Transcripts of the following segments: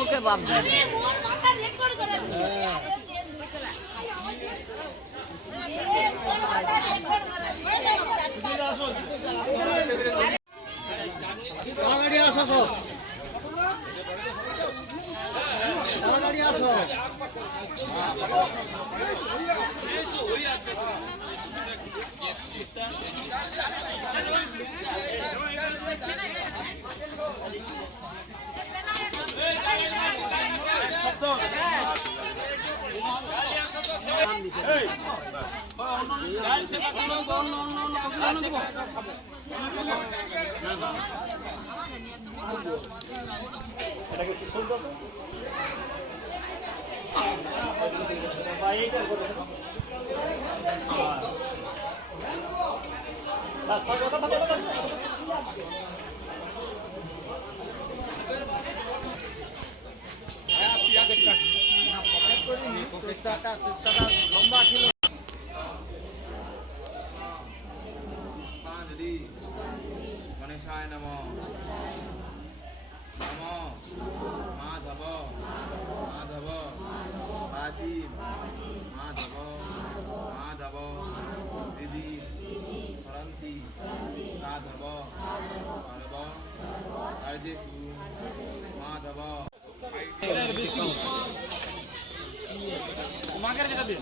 ওকে বাপ লম্বা ছিল। গণেশায় নমঃ। নমঃ মাধব মাধব রাজীব মাধব মাধব দিদি সরন্তি সাধব সর্ব কার্যেষু মাধব। মাগের যেটা দিন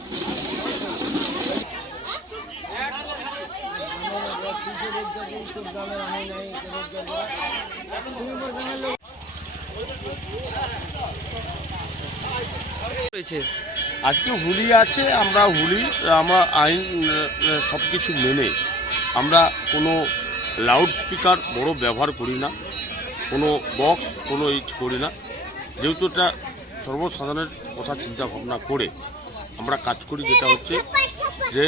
আজকে হোলি আছে। আমরা আইন সব কিছু মেনে আমরা কোনো লাউড স্পিকার বড় ব্যবহার করি না, কোনো বক্স কোনো করি না। যেহেতু এটা সর্বসাধারণের কথা চিন্তা ভাবনা করে আমরা কাজ করি, যেটা হচ্ছে যে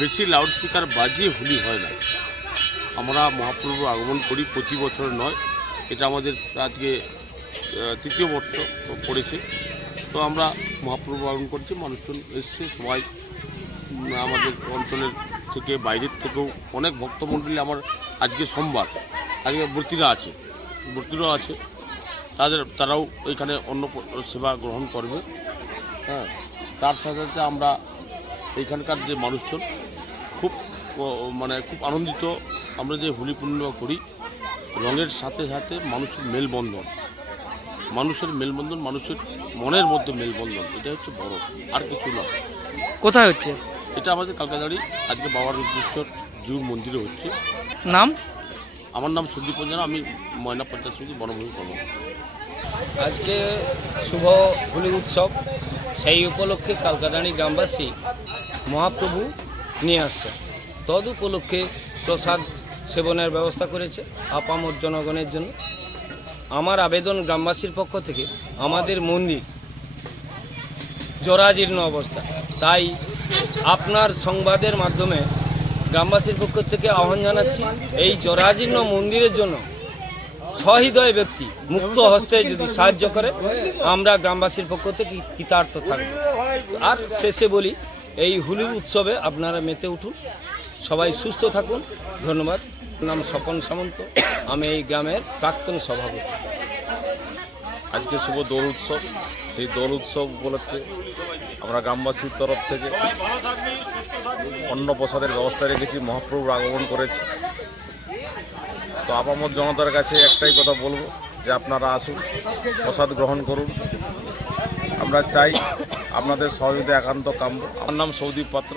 বেশি লাউড স্পিকার বাজিয়ে হোলি হয় না। আমরা মহাপ্রভু আগমন করি প্রতি বছর নয়, এটা আমাদের আজকে তৃতীয় বর্ষ পড়েছে। তো আমরা মহাপ্রভু আগমন করছি, মানুষজন এসছে, সবাই আমাদের অঞ্চলের থেকে বাইরের থেকেও অনেক ভক্তমণ্ডলী। আমার আজকে সোমবার, আজকে ভর্তিরাও আছে, তারাও এখানে অন্য সেবা গ্রহণ করবে। হ্যাঁ, তার সাথে সাথে আমরা এইখানকার যে মানুষজন খুব খুব আনন্দিত। আমরা যে হোলি পূর্ণিমা করি রঙের সাথে সাথে মানুষের মেলবন্ধন, মানুষের মনের মধ্যে মেলবন্ধন, এটা হচ্ছে বড়, আর কিছু নয়। কোথায় হচ্ছে এটা? আমাদের কালকাদাড়ি আজকে বাবার রুদ্রেশ্বর জিউ মন্দিরে হচ্ছে। নাম? আমার নাম সন্দীপ পঞ্জানা, আমি ময়না পঞ্চায়েত সমিতি বনভূমি কর্ম। আজকে শুভ হোলি উৎসব, সেই উপলক্ষে কালকাদাড়ি গ্রামবাসী মহাপ্রভু নিয়ে আসছে। তদ উপলক্ষে প্রসাদ সেবনের ব্যবস্থা করেছে আপামর জনগণের জন্য। আমার আবেদন গ্রামবাসীর পক্ষ থেকে, আমাদের মন্দির জরাজীর্ণ অবস্থা, তাই আপনার সংবাদের মাধ্যমে গ্রামবাসীর পক্ষ থেকে আহ্বান জানাচ্ছি, এই জরাজীর্ণ মন্দিরের জন্য সহৃদয় ব্যক্তি মুক্ত হস্তে যদি সাহায্য করে, আমরা গ্রামবাসীর পক্ষ থেকে কৃতার্থ থাকব। আর শেষে বলি, এই হোলি উৎসবে আপনারা মেতে উঠুন, সবাই সুস্থ থাকুন। ধন্যবাদ। নাম স্বপন সামন্ত, আমি এই গ্রামের প্রাক্তন সভাপতি। আজকে শুভ দোল উৎসব, সেই দোল উৎসব উপলক্ষে আমরা গ্রামবাসীর তরফ থেকে অন্ন প্রসাদের ব্যবস্থা রেখেছি। মহাপ্রভুর আগমন করেছে, তো আপামর জনতার কাছে একটাই কথা বলবো যে আপনারা আসুন, প্রসাদ গ্রহণ করুন। আমরা চাই আপনাদের সহযোগিতা একান্ত কাম্য। আমার নাম সৌদীপ পাত্র,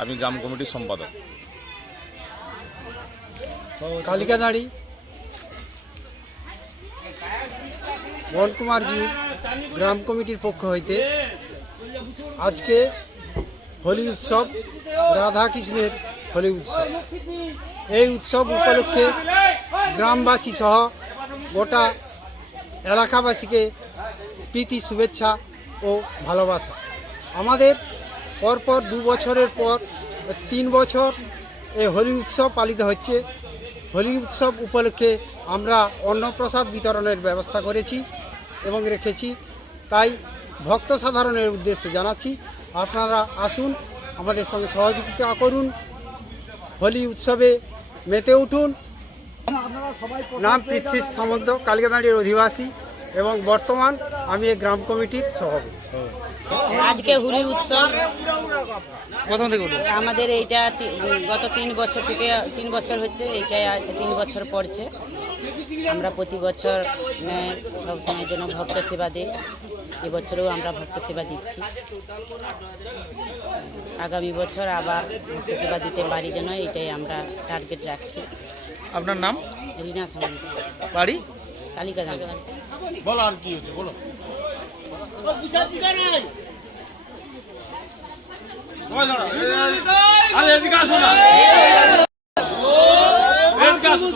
আমি গ্রাম কমিটির সম্পাদক। কালিকাদাড়ি বনকুমারজি গ্রাম কমিটির পক্ষ হইতে আজকে হোলি উৎসব, রাধাকৃষ্ণের হোলি উৎসব। এই উৎসব উপলক্ষে গ্রামবাসী সহ গোটা এলাকাবাসীকে প্রীতি, শুভেচ্ছা ও ভালোবাসা। আমাদের পরপর 2 বছরের পর 3 বছর এই হোলি উৎসব পালিত হচ্ছে। হোলি উৎসব উপলক্ষে আমরা অন্নপ্রসাদ বিতরণের ব্যবস্থা করেছি এবং রেখেছি। তাই ভক্ত সাধারণের উদ্দেশ্যে জানাচ্ছি, আপনারা আসুন, আমাদের সঙ্গে সহযোগিতা করুন, হোলি উৎসবে মেতে উঠুন। নাম পৃথ্বী সামন্ত, কালিকাদাঁড়ির অধিবাসী এবং বর্তমান আমি এই গ্রাম কমিটির সভাপতি। আজকে হোলি উৎসব প্রথম থেকে বলুন। আমাদের এইটা গত 3 বছর থেকে 3 বছর হচ্ছে, এইটাই 3 বছর পড়ছে। আমরা প্রতি বছর সবসময়ের জন্য ভক্ত সেবা দিই, এবছরেও আমরা ভক্ত সেবা দিচ্ছি। আগামী বছর আবার ভক্ত সেবা দিতে পারি যেন, এটাই আমরা টার্গেট রাখছি। আপনার নাম? রিনা সামন্ত, বাড়ি? কালিকাদাঁড়ি। বলো আর কি হচ্ছে বলো। আরে এদিকে আসো না, এদিকে আসো।